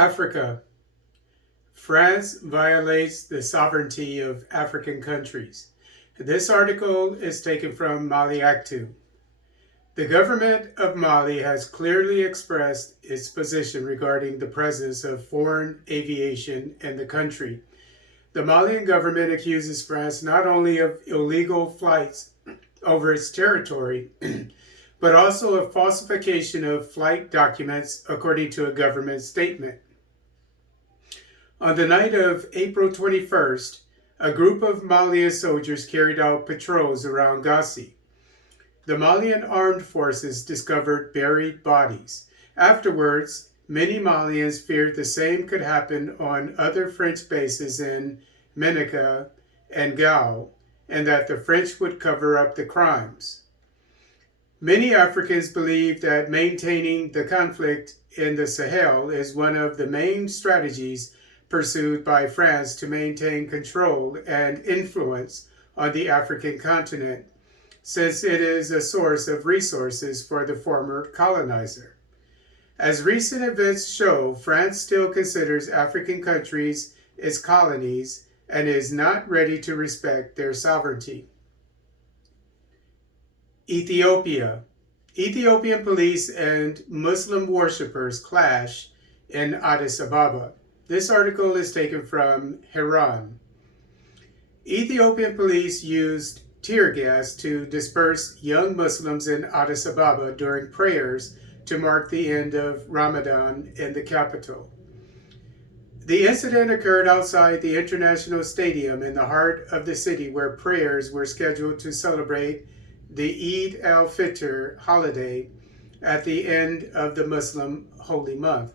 Africa. France violates the sovereignty of African countries. This article is taken from Mali Actu. The government of Mali has clearly expressed its position regarding the presence of foreign aviation in the country. The Malian government accuses France not only of illegal flights over its territory, but also of falsification of flight documents, according to a government statement. On the night of April 21st, a group of Malian soldiers carried out patrols around Gassi. The Malian armed forces discovered buried bodies. Afterwards, many Malians feared the same could happen on other French bases in Menaka and Gao, and that the French would cover up the crimes. Many Africans believe that maintaining the conflict in the Sahel is one of the main strategies pursued by France to maintain control and influence on the African continent, since it is a source of resources for the former colonizer. As recent events show, France still considers African countries its colonies and is not ready to respect their sovereignty. Ethiopia. Ethiopian police and Muslim worshippers clash in Addis Ababa. This article is taken from Iran. Ethiopian police used tear gas to disperse young Muslims in Addis Ababa during prayers to mark the end of Ramadan in the capital. The incident occurred outside the International Stadium in the heart of the city, where prayers were scheduled to celebrate the Eid al-Fitr holiday at the end of the Muslim holy month.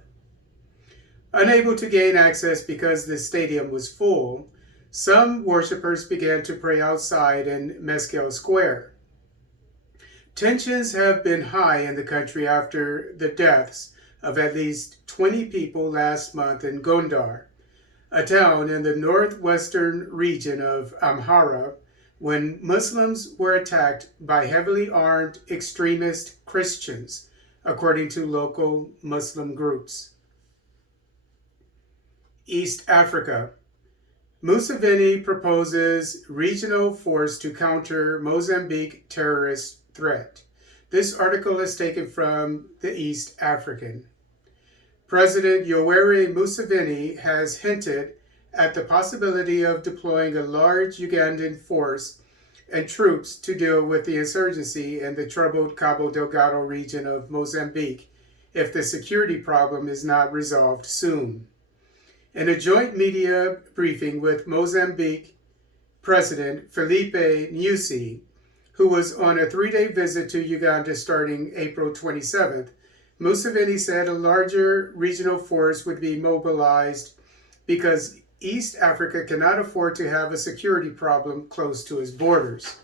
Unable to gain access because the stadium was full, some worshippers began to pray outside in Meskel Square. Tensions have been high in the country after the deaths of at least 20 people last month in Gondar, a town in the northwestern region of Amhara, when Muslims were attacked by heavily armed extremist Christians, according to local Muslim groups. East Africa. Museveni proposes regional force to counter Mozambique terrorist threat. This article is taken from the East African. President Yoweri Museveni has hinted at the possibility of deploying a large Ugandan force and troops to deal with the insurgency in the troubled Cabo Delgado region of Mozambique if the security problem is not resolved soon. In a joint media briefing with Mozambique President Filipe Nyusi, who was on a 3-day visit to Uganda starting April 27th, Museveni said a larger regional force would be mobilized because East Africa cannot afford to have a security problem close to its borders.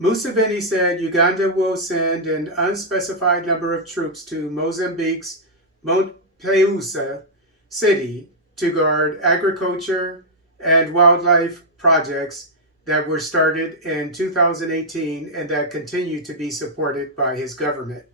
Museveni said Uganda will send an unspecified number of troops to Mozambique's Montpellier city to guard agriculture and wildlife projects that were started in 2018 and that continue to be supported by his government.